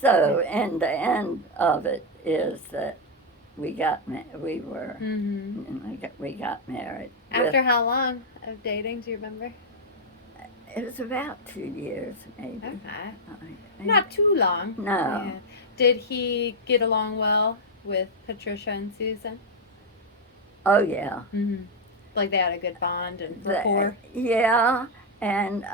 So, and the end of it is that we got we were Mm-hmm. we got married. After how long of dating? Do you remember? It was about 2 years, maybe. Okay. Maybe. Not too long. No. Yeah. Did he get along well with Patricia and Susan? Oh yeah. Mm-hmm. Like they had a good bond and rapport? Yeah, and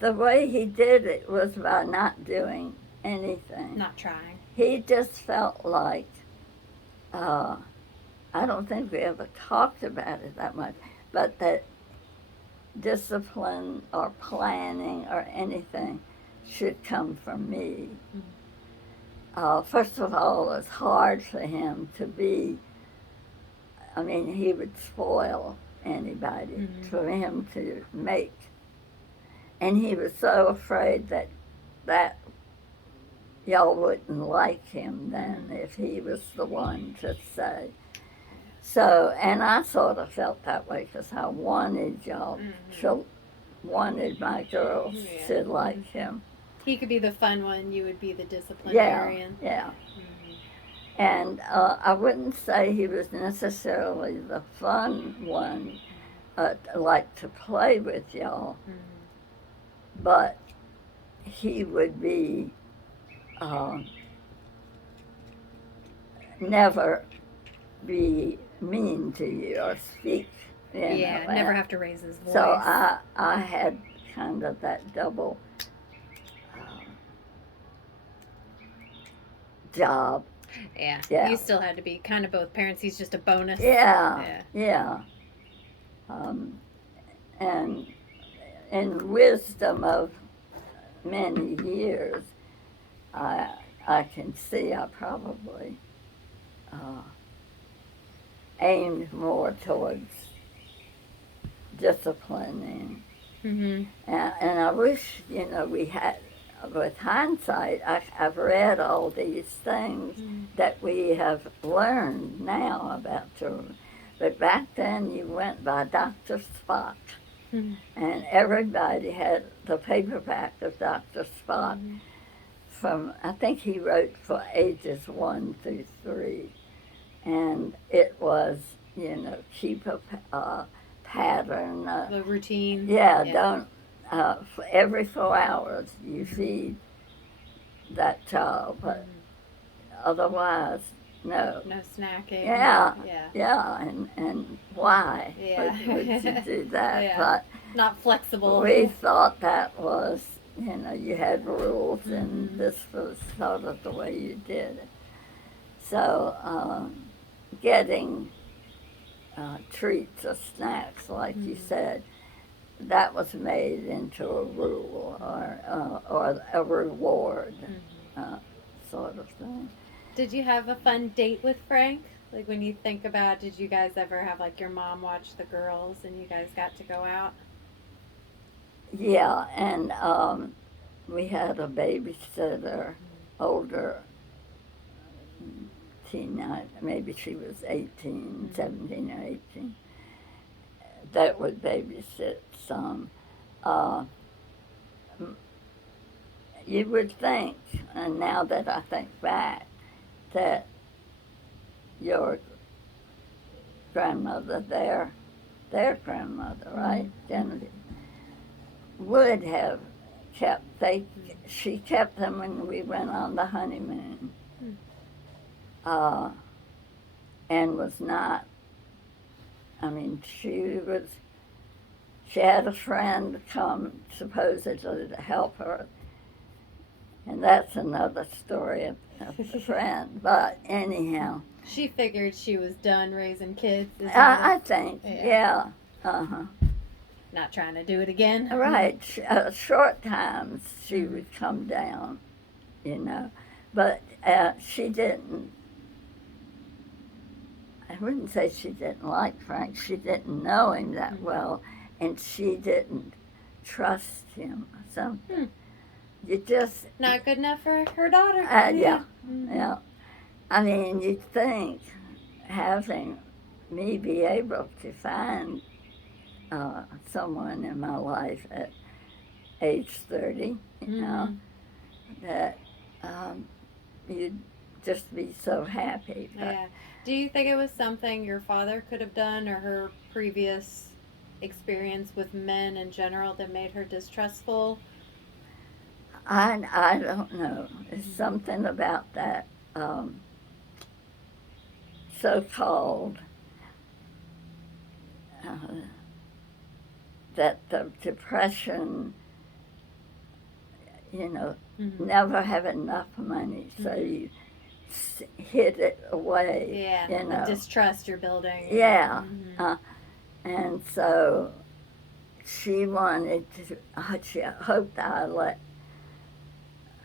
the way he did it was by not doing anything. Not trying. He just felt like uh, I don't think we ever talked about it that much, but that discipline or planning or anything should come from me. First of all, it's hard for him to be, I mean, he would spoil anybody for him to make. And he was so afraid that y'all wouldn't like him then if he was the one to say. So, and I sort of felt that way because I wanted y'all to, wanted my girls to like him. He could be the fun one, you would be the Yeah, disciplinarian. yeah. Mm-hmm. And I wouldn't say he was necessarily the fun one, like to play with y'all, but he would be uh, never be mean to you or speak. Yeah, never have to raise his voice. So I had kind of that double uh, job. Yeah. Yeah. You still had to be kind of both parents. He's just a bonus. Yeah, yeah. And in wisdom of many years, I can see I probably uh, aimed more towards disciplining. Mm-hmm. And I wish, we had, with hindsight, I've read all these things that we have learned now about children. But back then, you went by Dr. Spock, and everybody had the paperback of Dr. Spock from, I think he wrote for ages 1 through 3. And it was, keep a pattern. The routine. Yeah, don't, for every 4 hours you feed that child, but otherwise, no. No snacking. Yeah, Yeah. yeah, and why Yeah. would you do that? Yeah. But Not flexible. we thought that was, you had rules, and this was sort of the way you did it. So, getting treats or snacks, like you said, that was made into a rule or a reward, sort of thing. Did you have a fun date with Frank? Like when you think about, did you guys ever have like your mom watch the girls and you guys got to go out? Yeah, and we had a babysitter, older teenage, maybe she was 18, 17 or 18, that would babysit some. Uh, you would think, and now that I think back, that your grandmother, their grandmother, right, Genevieve, would have she kept them when we went on the honeymoon, and was not, I mean, she had a friend come supposedly to help her, and that's another story of the friend, but anyhow. She figured she was done raising kids. I think, yeah. Uh-huh. Not trying to do it again. Right. Short times she would come down, but she didn't, I wouldn't say she didn't like Frank. She didn't know him that well, and she didn't trust him or something. You just... Not good enough for her daughter. Yeah. I mean, you'd think having me be able to find someone in my life at age 30, that you'd just be so happy. But Yeah. Do you think it was something your father could have done, or her previous experience with men in general, that made her distrustful? I don't know. It's something about that so-called uh, that the depression, Mm-hmm. never have enough money, so Mhm. you hid it away. Yeah. The distrust you're building. Yeah, Mm-hmm. and so she wanted to. She hoped I let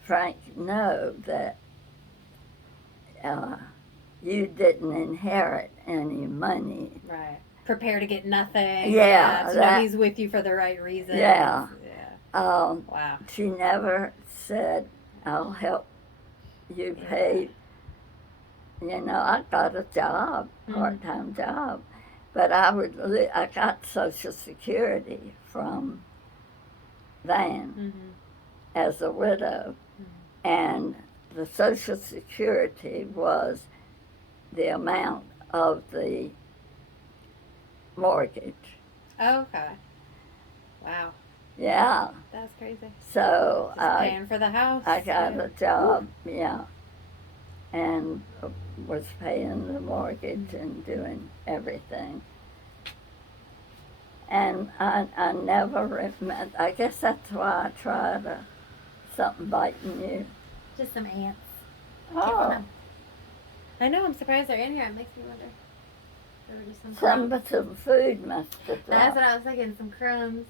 Frank know that you didn't inherit any money. Right. Prepare to get nothing. Yeah, To know he's with you for the right reasons. Yeah. Yeah. Wow. She never said, "I'll help you pay." I got a job, part-time job, but I got Social Security from Van Mm-hmm. as a widow, and the Social Security was the amount of the mortgage. Oh, okay. Wow. Yeah. That's crazy. So Just paying for the house. I got too. a job, yeah, and was paying the mortgage and doing everything. And I never remember. I guess that's why I tried something biting you. Just some ants. Oh, I know. I'm surprised they're in here. It makes me wonder. There were just some some food must have That's dropped. what I was thinking. Some crumbs.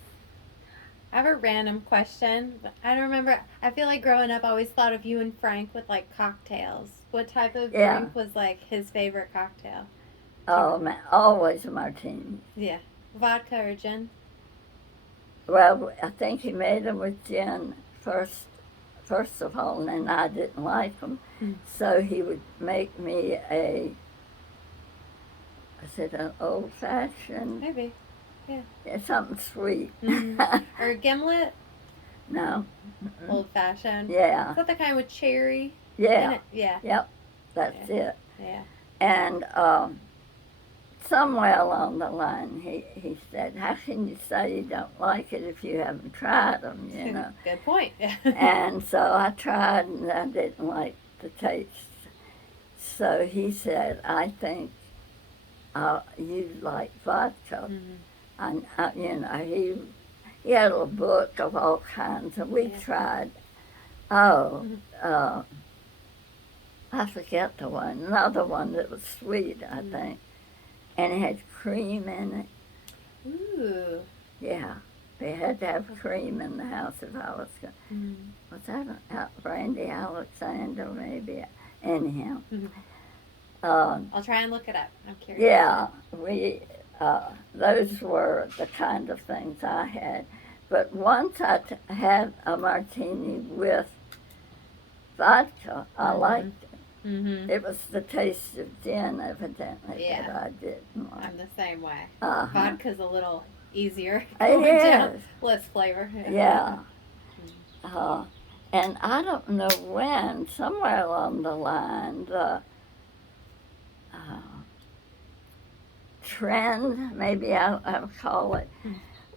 I have a random question. I don't remember. I feel like growing up, I always thought of you and Frank with like cocktails. What type of drink was like his favorite cocktail? Oh man, always a martini. Yeah, vodka or gin. Well, I think he made them with gin first of all, and I didn't like them, so he would make me is it an old fashioned? Maybe. Yeah. Something sweet. Or a gimlet. No. Old fashioned. Yeah. Is that the kind with cherry? Yeah. In it? Yeah. Yep. That's it. Yeah. And somewhere along the line, he said, "How can you say you don't like it if you haven't tried them?" Good point. And so I tried, and I didn't like the taste. So he said, "I think you like vodka." And he had a book of all kinds, and we tried. I forget the one. Another one that was sweet, I think, and it had cream in it. Ooh. Yeah, they had to have cream in the house if I was going. Was that Brandy Alexander, maybe? Anyhow. I'll try and look it up. I'm curious. Yeah, those were the kind of things I had. But once I had a martini with vodka, I liked it. It was the taste of gin, evidently, that I didn't like. I'm the same way. Uh-huh. Vodka's a little easier. It is. Less flavor. Yeah. And I don't know when, somewhere along the line, the trend, maybe I'll call it,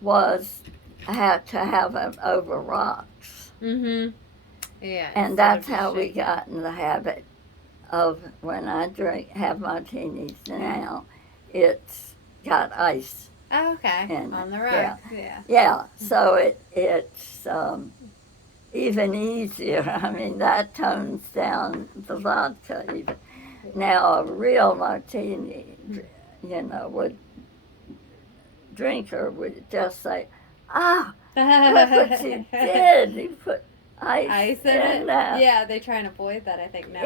was to have them over rocks. Yeah. And that's how we got in the habit of, when I have martinis now, it's got ice. Oh, okay. On the rocks. Yeah. Yeah. So it's even easier. I mean, that tones down the vodka even. Now a real martini, drinker would just say, "Ah, look what you did! You put ice in it." that." Yeah, they try and avoid that, I think, now.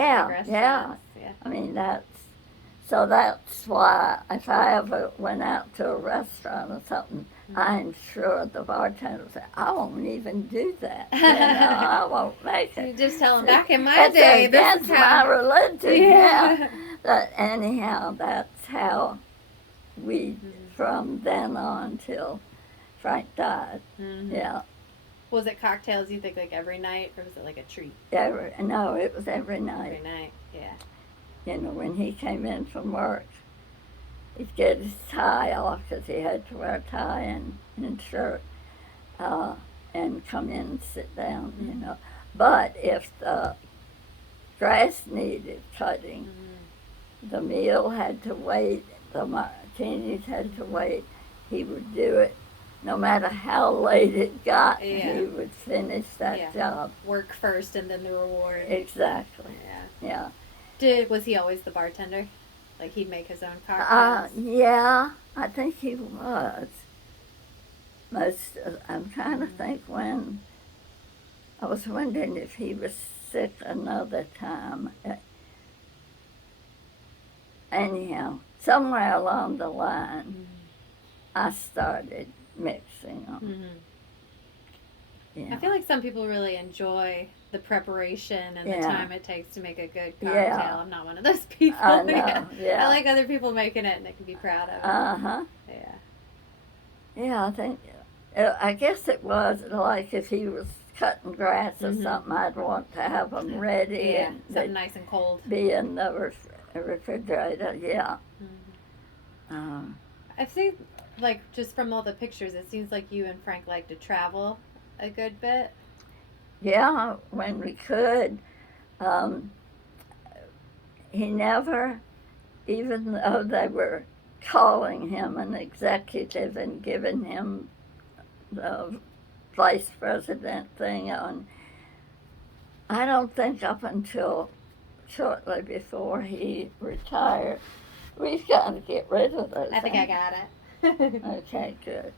Yeah. I mean, that's why if I ever went out to a restaurant or something, I'm sure the bartender would say, "I won't even do that. I won't make it." You just tell them, back in my day, this is my how. religion. Yeah. But anyhow, that's how we, from then on till Frank died. Yeah. Was it cocktails, you think, like every night, or was it like a treat? No, it was every night. Every night, yeah. You know, when he came in from work, he'd get his tie off because he had to wear a tie and shirt, and come in and sit down, you know. But if the grass needed cutting, the meal had to wait, the martinis had to wait. He would do it no matter how late it got. Yeah. He would finish that job. Work first and then the reward. Exactly. Yeah. Yeah. Was he always the bartender? Like he'd make his own cocktails? Yeah, I think he was. I'm trying to think when. I was wondering if he was sick another time. Anyhow, somewhere along the line, I started mixing them. Yeah. I feel like some people really enjoy the preparation and the time it takes to make a good cocktail. Yeah. I'm not one of those people. I know, yeah. I like other people making it and they can be proud of it. Uh-huh. Yeah. Yeah, I think, I guess it was like if he was cutting grass or something, I'd want to have them ready. Yeah, and something nice and cold. Be in the refrigerator, yeah. I think, like, just from all the pictures, it seems like you and Frank like to travel a good bit. Yeah, when we could. He never, even though they were calling him an executive and giving him the vice president thing on, I don't think up until shortly before he retired. We've got to get rid of those. I think I got it. Okay, good.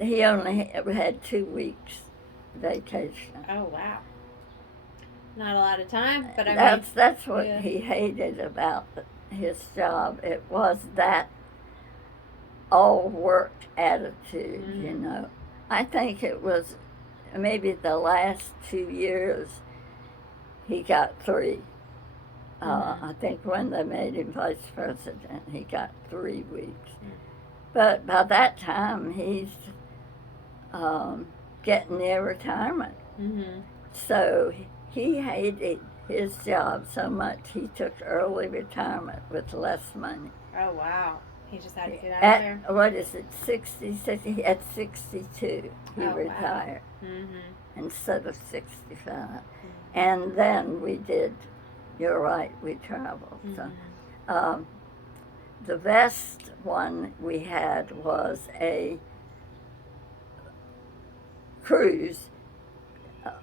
He only had 2 weeks vacation. Oh, wow. Not a lot of time, but I mean... That's what he hated about his job. It was that all work attitude, you know. I think it was maybe the last 2 years he got 3. I think when they made him vice president, he got 3 weeks. But by that time, he's getting near retirement. So he hated his job so much he took early retirement with less money. Oh, wow. He just had to get out of there? What is it, 66? At 62, he retired instead of 65. And then we did, you're right, we traveled. So, the best one we had was a cruise,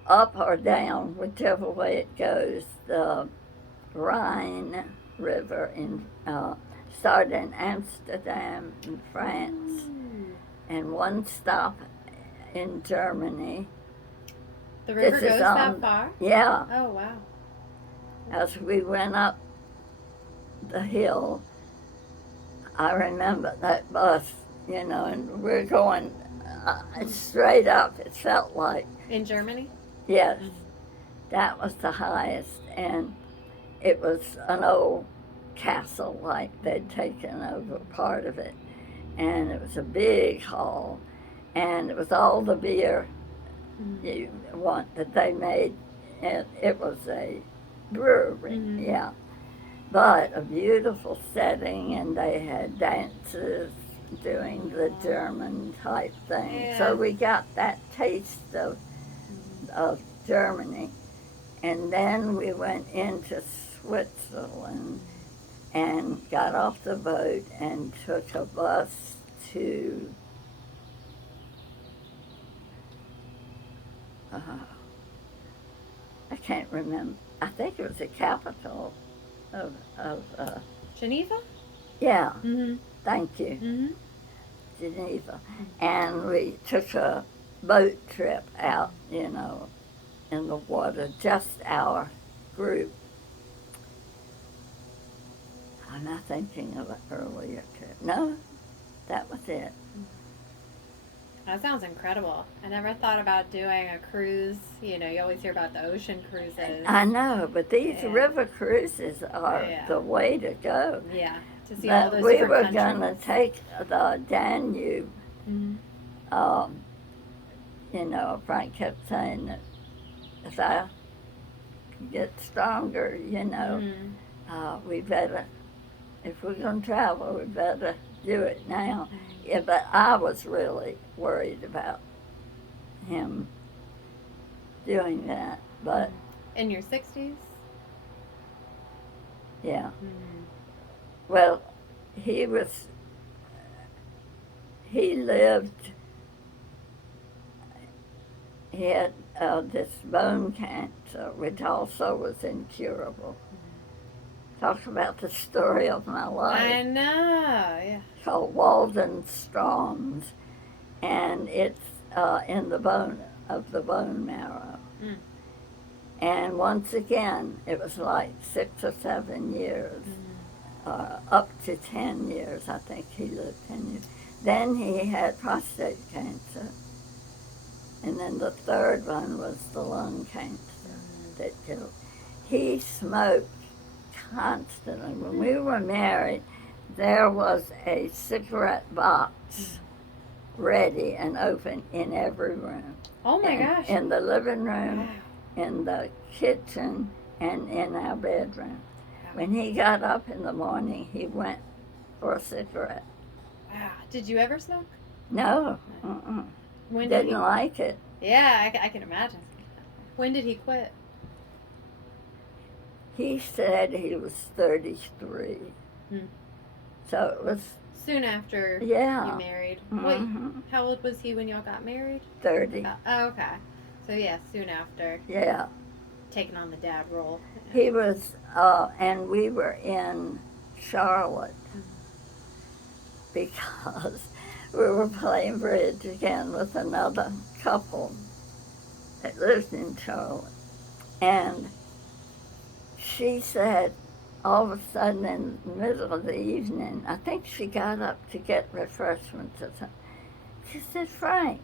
up or down, whichever way it goes, the Rhine River started in Amsterdam in France, and one stop in Germany. The river goes that far? Yeah. Oh, wow. As we went up the hill, I remember that bus, you know, and we're going straight up, it felt like. In Germany? Yes. That was the highest, and it was an old castle, like they'd taken over part of it, and it was a big hall, and it was all the beer you want that they made, and it was a brewery, yeah, but a beautiful setting, and they had dances doing the German type thing, so we got that taste of Germany, and then we went into Switzerland and got off the boat and took a bus to I can't remember. I think it was the capital of Geneva? Yeah. Thank you. Geneva. And we took a boat trip out, you know, in the water, just our group. I'm not thinking of an earlier trip. No, that was it. That sounds incredible. I never thought about doing a cruise. You know, you always hear about the ocean cruises. I know, but these river cruises are the way to go. Yeah. to see all But those we different were countries. going to take the Danube. Mm-hmm. You know, Frank kept saying that as I get stronger, you know, we better, if we're going to travel, we better do it now. Yeah, but I was really worried about him doing that. But in your 60s? yeah, Mm-hmm. well, he lived, he had this bone cancer, which also was incurable. Talk about the story of my life. I know, yeah. Called Waldenstrom's, and it's in the bone of the bone marrow. Mm. And once again, it was like 6 or 7 years, up to 10 years. I think he lived 10 years. Then he had prostate cancer, and then the third one was the lung cancer that killed. He smoked constantly. When we were married, there was a cigarette box ready and open in every room. Oh my gosh. In the living room, Wow. in the kitchen, and in our bedroom. Wow. When he got up in the morning, he went for a cigarette. Wow. Did you ever smoke? No. When Didn't like it. Yeah, I can imagine. When did he quit? He said he was 33. So it was soon after you married. Wait, how old was he when y'all got married? 30. Oh, okay. So yeah, soon after. Yeah. Taking on the dad role. He was, and we were in Charlotte because we were playing bridge again with another couple that lived in Charlotte. And she said, all of a sudden in the middle of the evening, I think she got up to get refreshments or something. She said, Frank,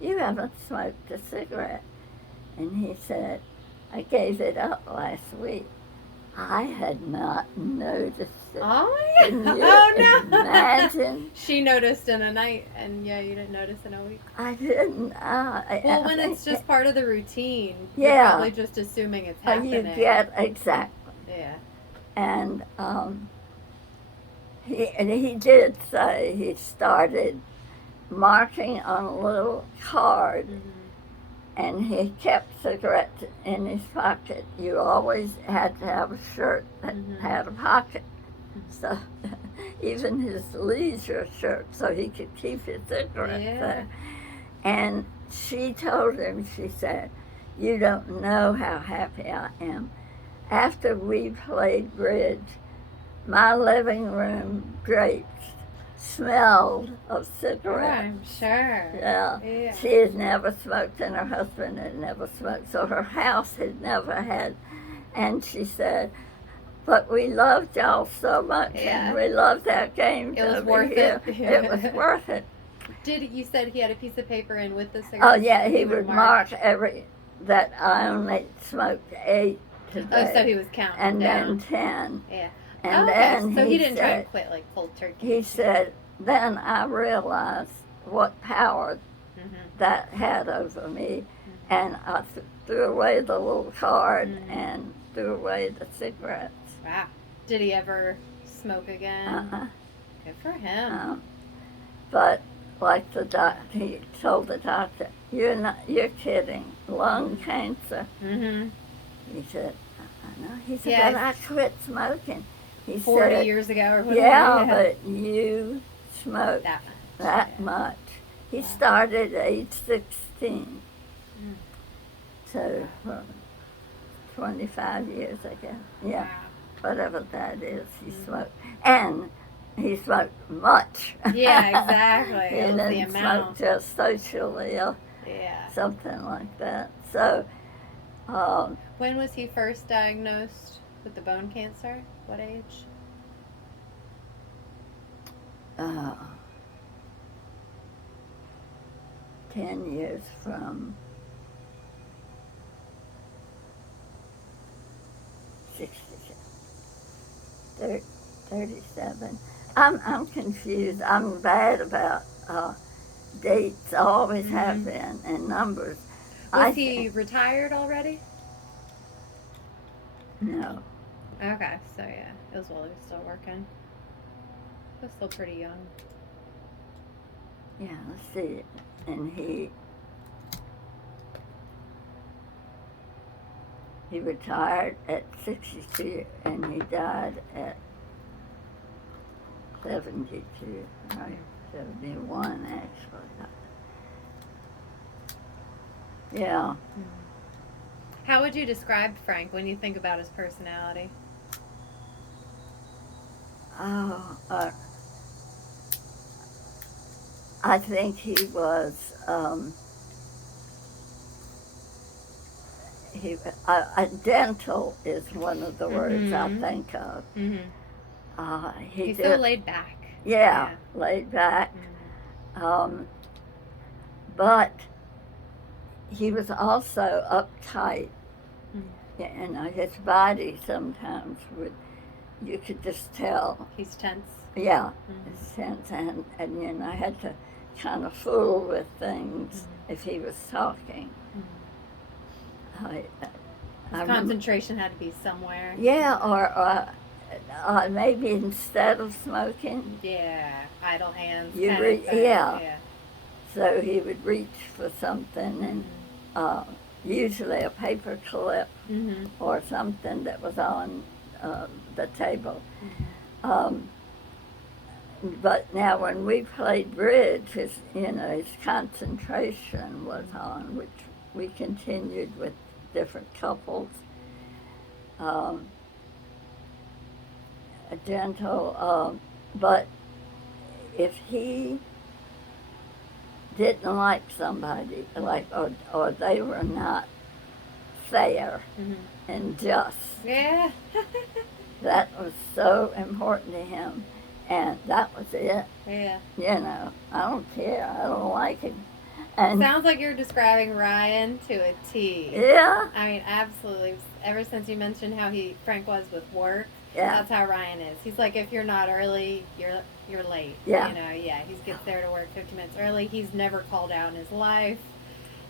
you haven't smoked a cigarette. And he said, I gave it up last week. I had not noticed it. Oh my God. Can you no. imagine? She noticed in a night, and yeah, you didn't notice in a week. I didn't. Well, when it's just part of the routine, yeah. You're probably just assuming it's happening. You get, exactly. Yeah. And he did say he started marking on a little card, and he kept cigarettes in his pocket. You always had to have a shirt that had a pocket. So even his leisure shirt, so he could keep his cigarettes there. And she told him, she said, you don't know how happy I am. After we played bridge, my living room drapes smelled of cigarettes. Oh, I'm sure. Yeah. She had never smoked, and her husband had never smoked, so her house had never had. And she said, but we loved y'all so much, and we loved our games. It was over worth here. it. It was worth it. You said he had a piece of paper in with the cigarettes? Oh, yeah, he would mark that I only smoked 8 today. Oh, so he was counting and down. then 10. Yeah. And then so he didn't try and quit like cold turkey. He said, then I realized what power that had over me, and I threw away the little card and threw away the cigarettes. Wow. Did he ever smoke again? Good for him. But like he told the doctor, you're kidding. Lung cancer. He said, I know. He said, but I quit smoking. He 40 said, years ago or whatever. Yeah, but you smoked that much. He started at age 16. So, 25 years, I guess. Yeah, whatever that is, he smoked. And he smoked much. Yeah, exactly. He it was didn't the amount. smoke just socially or something like that. So, when was he first diagnosed with the bone cancer? What age? 10 years from 66. 37. I'm confused. I'm bad about dates. I always have been, and numbers. Was he retired already? No. Okay, so yeah, it was while he was still working. He was still pretty young. Yeah, let's see. And he retired at 62, and he died at 72, right? 71, actually. Yeah. How would you describe Frank when you think about his personality? Oh, I think he was, dental is one of the words I think of. He's so laid back. Yeah, laid back. But he was also uptight. His body sometimes you could just tell. He's tense. Yeah, it's tense, and I had to kind of fool with things if he was talking. His concentration had to be somewhere. Yeah, or maybe instead of smoking. Yeah, idle hands. Yeah. So he would reach for something, and usually a paper clip or something that was on the table. But now when we played bridge, his concentration was on, which we continued with different couples. Gentle, but if he didn't like somebody, or they were not fair and just, yeah, that was so important to him, and that was it. Yeah. I don't care. I don't like him. And sounds like you're describing Ryan to a T. Yeah. I mean, absolutely. Ever since you mentioned how Frank was with work, that's how Ryan is. He's like, if you're not early, you're late. Yeah. He gets there to work 50 minutes early. He's never called out in his life.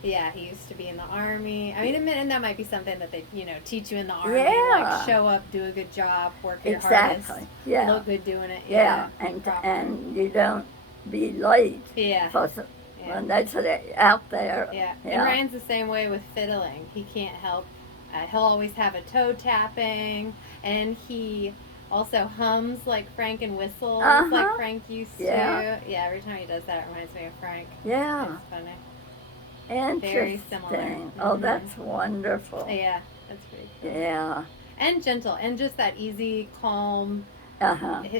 Yeah, he used to be in the Army. I mean, and that might be something that they, teach you in the Army. Yeah. Like, show up, do a good job, work your hardest. Yeah. Look good doing it. Yeah. And you don't be late. Yeah. When that's out there. Yeah. And Ryan's the same way with fiddling. He can't help. He'll always have a toe tapping, and he also hums like Frank and whistles like Frank used to. Yeah, every time he does that, it reminds me of Frank. Yeah. It's funny. Interesting. Very similar. Oh, that's wonderful. Yeah, that's pretty cool. Yeah. And gentle, and just that easy, calm.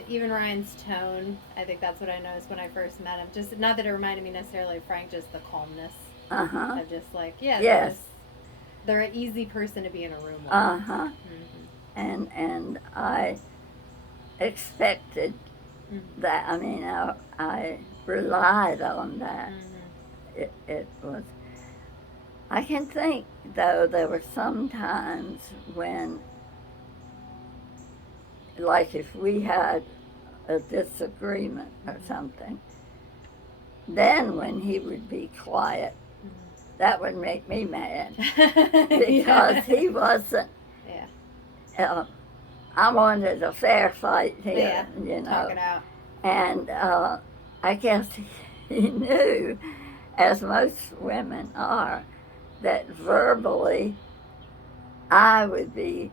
Even Ryan's tone, I think that's what I noticed when I first met him. Just not that it reminded me necessarily of Frank, just the calmness. Of just like, they're an easy person to be in a room with. And I expected that. I mean, I relied on that. It was. I can think, though, there were some times when, like if we had a disagreement or something, then when he would be quiet, that would make me mad because he wasn't. I wanted a fair fight here, Talk it out. And I guess he knew, as most women are, that verbally I would be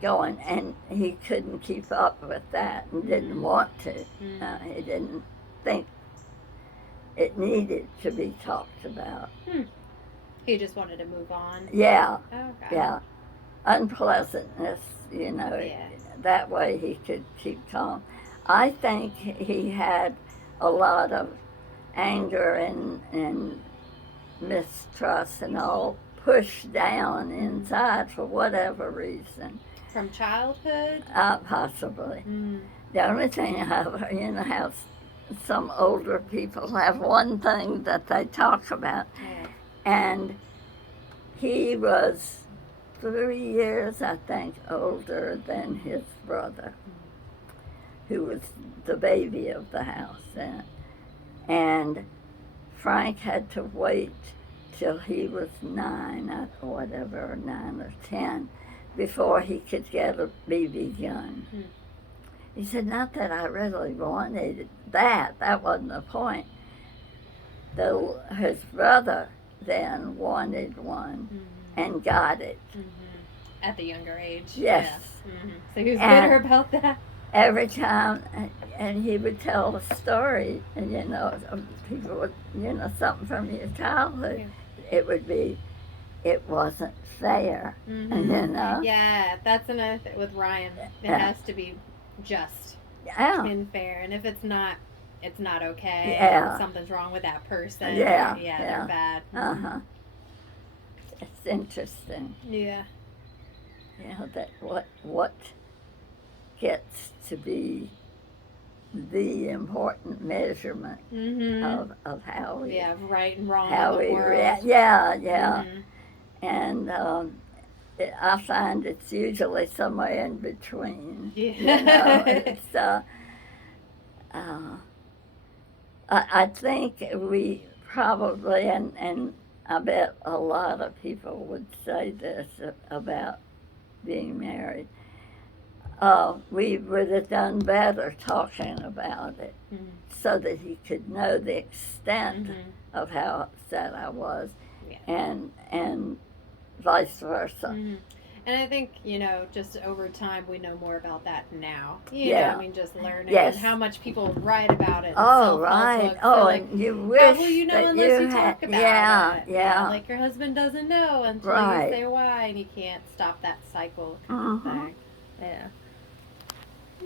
going, and he couldn't keep up with that and didn't want to. He didn't think it needed to be talked about. He just wanted to move on. Yeah. Okay. Yeah. Unpleasantness, that way he could keep calm. I think he had a lot of anger and mistrust and all pushed down inside for whatever reason. From childhood? Possibly. The only thing how some older people have one thing that they talk about. And he was 3 years, I think, older than his brother. who was the baby of the house then. And Frank had to wait till he was 9 or whatever, or 9 or 10, before he could get a BB gun. Hmm. He said, not that I really wanted that. That wasn't the point. His brother then wanted one and got it. At the younger age. Yes. Yeah. So he was bitter about that. Every time, and he would tell a story, and people would, something from your childhood. Yeah. It would be, it wasn't fair, Yeah, that's another thing with Ryan. It has to be just and fair, and if it's not okay. Yeah. Something's wrong with that person. Yeah. They're bad. It's interesting. Yeah. That what gets to be the important measurement of how we right and wrong how in the we world. react. And I find it's usually somewhere in between. It's I think we probably, and I bet a lot of people would say this about being married, we would have done better talking about it so that he could know the extent of how upset I was, and vice versa. And I think, just over time, we know more about that now. Just learning and how much people write about it. Right. And you wish unless you talk about it. Yeah. Like your husband doesn't know until you say why, and you can't stop that cycle kind of thing. Yeah.